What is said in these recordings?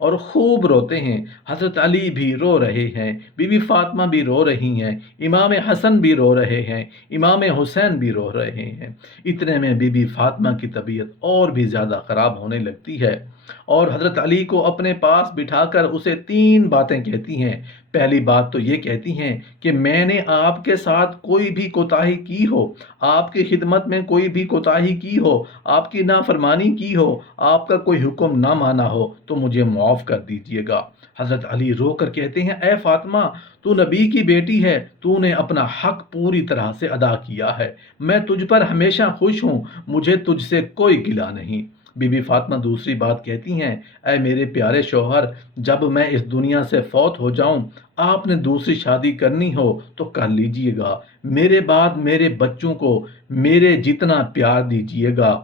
اور خوب روتے ہیں۔ حضرت علی بھی رو رہے ہیں، بی بی فاطمہ بھی رو رہی ہیں، امام حسن بھی رو رہے ہیں، امام حسین بھی رو رہے ہیں۔ اتنے میں بی بی فاطمہ کی طبیعت اور بھی زیادہ خراب ہونے لگتی ہے اور حضرت علی کو اپنے پاس بٹھا کر اسے 3 باتیں کہتی ہیں۔ پہلی بات تو یہ کہتی ہیں کہ میں نے آپ کے ساتھ کوئی بھی کوتاہی کی ہو، آپ کی خدمت میں کوئی بھی کوتاہی کی ہو، آپ کی نافرمانی کی ہو، آپ کا کوئی حکم نہ مانا ہو تو مجھے معاف کر دیجیے گا۔ حضرت علی رو کر کہتے ہیں، اے فاطمہ، تو نبی کی بیٹی ہے، تو نے اپنا حق پوری طرح سے ادا کیا ہے، میں تجھ پر ہمیشہ خوش ہوں، مجھے تجھ سے کوئی گلہ نہیں۔ بی بی فاطمہ دوسری بات کہتی ہیں، اے میرے پیارے شوہر، جب میں اس دنیا سے فوت ہو جاؤں، آپ نے دوسری شادی کرنی ہو تو کر لیجئے گا، میرے بعد میرے بچوں کو میرے جتنا پیار دیجئے گا،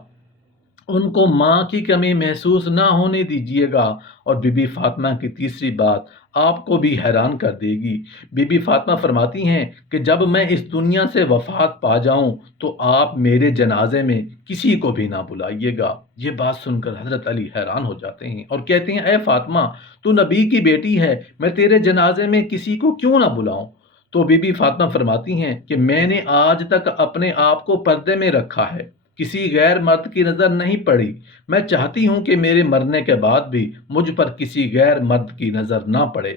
ان کو ماں کی کمی محسوس نہ ہونے دیجیے گا۔ اور بی بی فاطمہ کی تیسری بات آپ کو بھی حیران کر دے گی۔ بی بی فاطمہ فرماتی ہیں کہ جب میں اس دنیا سے وفات پا جاؤں تو آپ میرے جنازے میں کسی کو بھی نہ بلائیے گا۔ یہ بات سن کر حضرت علی حیران ہو جاتے ہیں اور کہتے ہیں، اے فاطمہ، تو نبی کی بیٹی ہے، میں تیرے جنازے میں کسی کو کیوں نہ بلاؤں؟ تو بی بی فاطمہ فرماتی ہیں کہ میں نے آج تک اپنے آپ کو پردے میں رکھا ہے، کسی غیر مرد کی نظر نہیں پڑی، میں چاہتی ہوں کہ میرے مرنے کے بعد بھی مجھ پر کسی غیر مرد کی نظر نہ پڑے،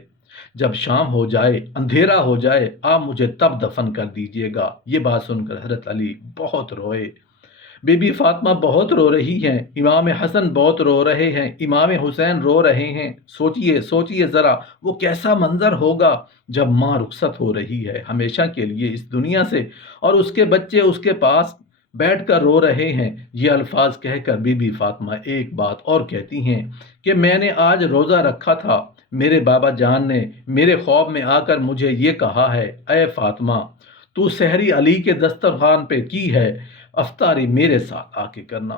جب شام ہو جائے، اندھیرا ہو جائے، آپ مجھے تب دفن کر دیجیے گا۔ یہ بات سن کر حضرت علی بہت روئے، بی بی فاطمہ بہت رو رہی ہیں، امام حسن بہت رو رہے ہیں، امام حسین رو رہے ہیں۔ سوچئے ذرا وہ کیسا منظر ہوگا جب ماں رخصت ہو رہی ہے ہمیشہ کے لیے اس دنیا سے اور اس کے بچے اس کے پاس بیٹھ کر رو رہے ہیں۔ یہ الفاظ کہہ کر بی بی فاطمہ ایک بات اور کہتی ہیں کہ میں نے آج روزہ رکھا تھا، میرے بابا جان نے میرے خواب میں آ کر مجھے یہ کہا ہے، اے فاطمہ، تو سحری علی کے دسترخوان پہ کی ہے، افطاری میرے ساتھ آ کے کرنا۔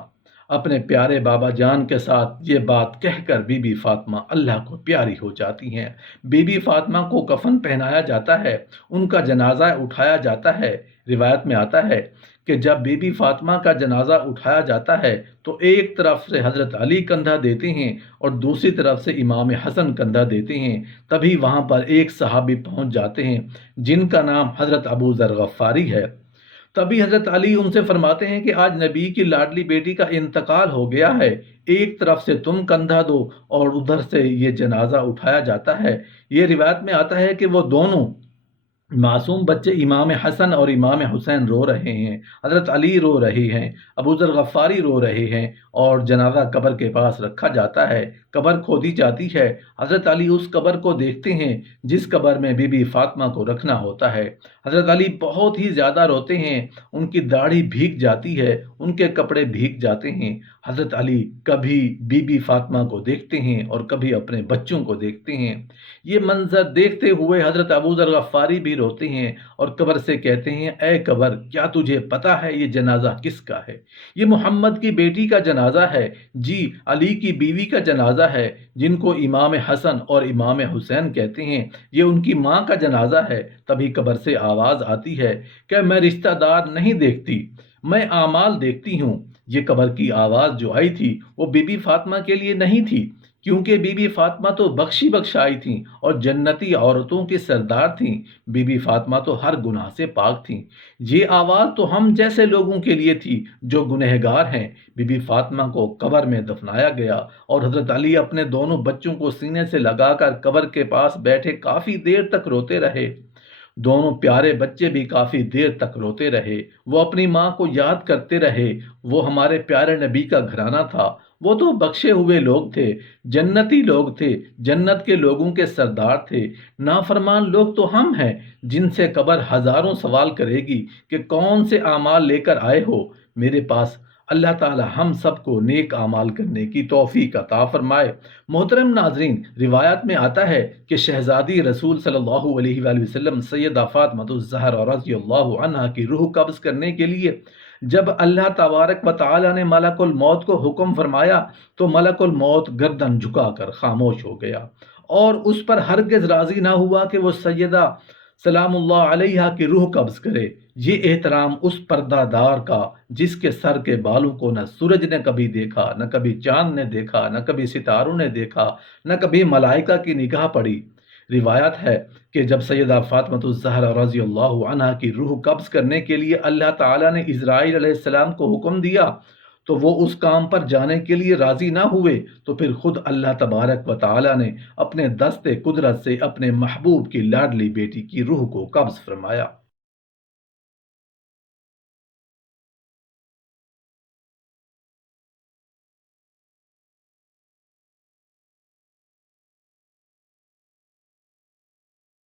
اپنے پیارے بابا جان کے ساتھ یہ بات کہہ کر بی بی فاطمہ اللہ کو پیاری ہو جاتی ہیں۔ بی بی فاطمہ کو کفن پہنایا جاتا ہے، ان کا جنازہ اٹھایا جاتا ہے۔ روایت میں آتا ہے کہ جب بی بی فاطمہ کا جنازہ اٹھایا جاتا ہے تو ایک طرف سے حضرت علی کندھا دیتے ہیں اور دوسری طرف سے امام حسن کندھا دیتے ہیں، تبھی وہاں پر ایک صحابی پہنچ جاتے ہیں جن کا نام حضرت ابو ذر غفاری ہے۔ تبھی حضرت علی ان سے فرماتے ہیں کہ آج نبی کی لاڈلی بیٹی کا انتقال ہو گیا ہے، ایک طرف سے تم کندھا دو اور ادھر سے یہ جنازہ اٹھایا جاتا ہے۔ یہ روایت میں آتا ہے کہ وہ دونوں معصوم بچے امام حسن اور امام حسین رو رہے ہیں، حضرت علی رو رہے ہیں، ابو ذر غفاری رو رہے ہیں اور جنازہ قبر کے پاس رکھا جاتا ہے، قبر کھودی جاتی ہے۔ حضرت علی اس قبر کو دیکھتے ہیں جس قبر میں بی بی فاطمہ کو رکھنا ہوتا ہے۔ حضرت علی بہت ہی زیادہ روتے ہیں، ان کی داڑھی بھیگ جاتی ہے، ان کے کپڑے بھیگ جاتے ہیں۔ حضرت علی کبھی بی بی فاطمہ کو دیکھتے ہیں اور کبھی اپنے بچوں کو دیکھتے ہیں۔ یہ منظر دیکھتے ہوئے حضرت ابو ذر غفاری بھی روتے ہیں اور قبر سے کہتے ہیں، اے قبر، کیا تجھے پتا ہے یہ جنازہ کس کا ہے؟ یہ محمد کی بیٹی کا جنازہ ہے، جی، علی کی بیوی کا جنازہ ہے، جن کو امام حسن اور امام حسین کہتے ہیں، یہ ان کی ماں کا جنازہ ہے۔ تبھی قبر سے آواز آتی ہے کہ میں رشتہ دار نہیں دیکھتی، میں اعمال دیکھتی ہوں۔ یہ قبر کی آواز جو آئی تھی وہ بی بی فاطمہ کے لیے نہیں تھی، کیونکہ بی بی فاطمہ تو بخشی بخشائی تھیں اور جنتی عورتوں کی سردار تھیں، بی بی فاطمہ تو ہر گناہ سے پاک تھیں۔ یہ آواز تو ہم جیسے لوگوں کے لیے تھی جو گنہگار ہیں۔ بی بی فاطمہ کو قبر میں دفنایا گیا اور حضرت علی اپنے دونوں بچوں کو سینے سے لگا کر قبر کے پاس بیٹھے کافی دیر تک روتے رہے۔ دونوں پیارے بچے بھی کافی دیر تک روتے رہے، وہ اپنی ماں کو یاد کرتے رہے۔ وہ ہمارے پیارے نبی کا گھرانہ تھا، وہ تو بخشے ہوئے لوگ تھے، جنتی لوگ تھے، جنت کے لوگوں کے سردار تھے۔ نافرمان لوگ تو ہم ہیں جن سے قبر ہزاروں سوال کرے گی کہ کون سے اعمال لے کر آئے ہو میرے پاس۔ اللہ تعالی ہم سب کو نیک اعمال کرنے کی توفیق عطا فرمائے۔ محترم ناظرین، روایت میں آتا ہے کہ شہزادی رسول صلی اللہ علیہ وآلہ وسلم سیدہ فاطمہ الزہرا رضی اللہ عنہا کی روح قبض کرنے کے لیے جب اللہ تبارک و تعالی نے ملک الموت کو حکم فرمایا تو ملک الموت گردن جھکا کر خاموش ہو گیا اور اس پر ہرگز راضی نہ ہوا کہ وہ سیدہ سلام اللہ علیہا کی روح قبض کرے۔ یہ احترام اس پردہ دار کا جس کے سر کے بالوں کو نہ سورج نے کبھی دیکھا، نہ کبھی چاند نے دیکھا، نہ کبھی ستاروں نے دیکھا، نہ کبھی ملائکہ کی نگاہ پڑی۔ روایت ہے کہ جب سیدہ فاطمہ الزہرا رضی اللہ عنہا کی روح قبض کرنے کے لیے اللہ تعالیٰ نے اسرائیل علیہ السلام کو حکم دیا تو وہ اس کام پر جانے کے لیے راضی نہ ہوئے، تو پھر خود اللہ تبارک و تعالیٰ نے اپنے دست قدرت سے اپنے محبوب کی لاڈلی بیٹی کی روح کو قبض فرمایا۔